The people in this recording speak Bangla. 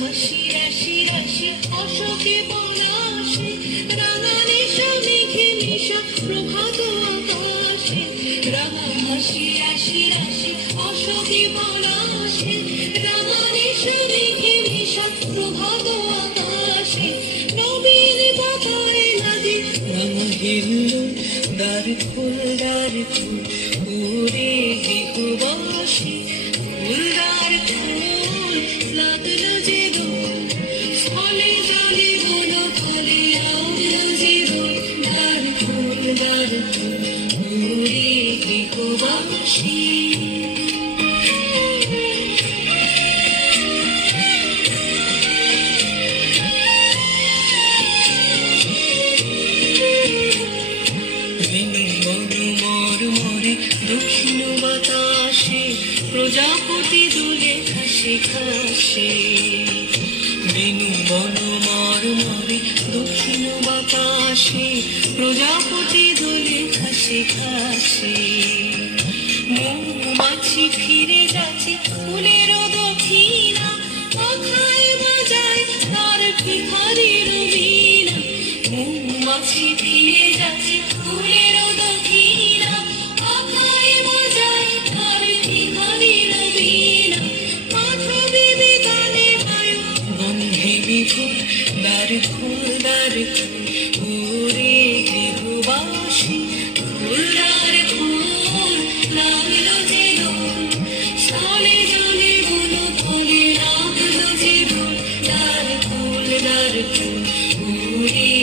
হাসি রাশি রাশি অশোকে পলাশে রাঙা নিশা মেঘে নিশা প্রভাত আকাশে রাঙা হাসি রাশি রাশি অশোকে পলাশে রাঙা নিশা মেঘে নিশা প্রভাত আকাশে নবীন পাতায় লাগে রাঙা হিল্লো দ্বার ফুল উড়ে গৃহবাসী ফুলদার ফুল লাগলো যে দোল স্থলে জলে বন ফলে আউলো যে দোল দ্বার ফুল উড়ে গৃহবাসী দক্ষিণ বাতাসে প্রজাপতি দুলে ঘাসে ঘাসে বেনু বন মরমরে দক্ষিণ বাতাসে প্রজাপতি দুলে ঘাসে ঘাসে মৌমাছি ফিরে যাচ্ছে ফুলের দক্ষিণা পাখায় বাজায় তার ভিখারির বীণা মৌমাছি ফিরে যাচ্ছে ফুলের দক্ষিণা পাখায় বাজায় তার ভিখারির বীণা মাধবী বিতানে বায়ু গন্ধে বিভোর দ্বার ফুল ওরে গৃহবাসী ফুলদার ফুল লাগলো যে দোল স্থলে জলে বন ফলে লাগলো যে দোল দ্বার ফুল উড়ে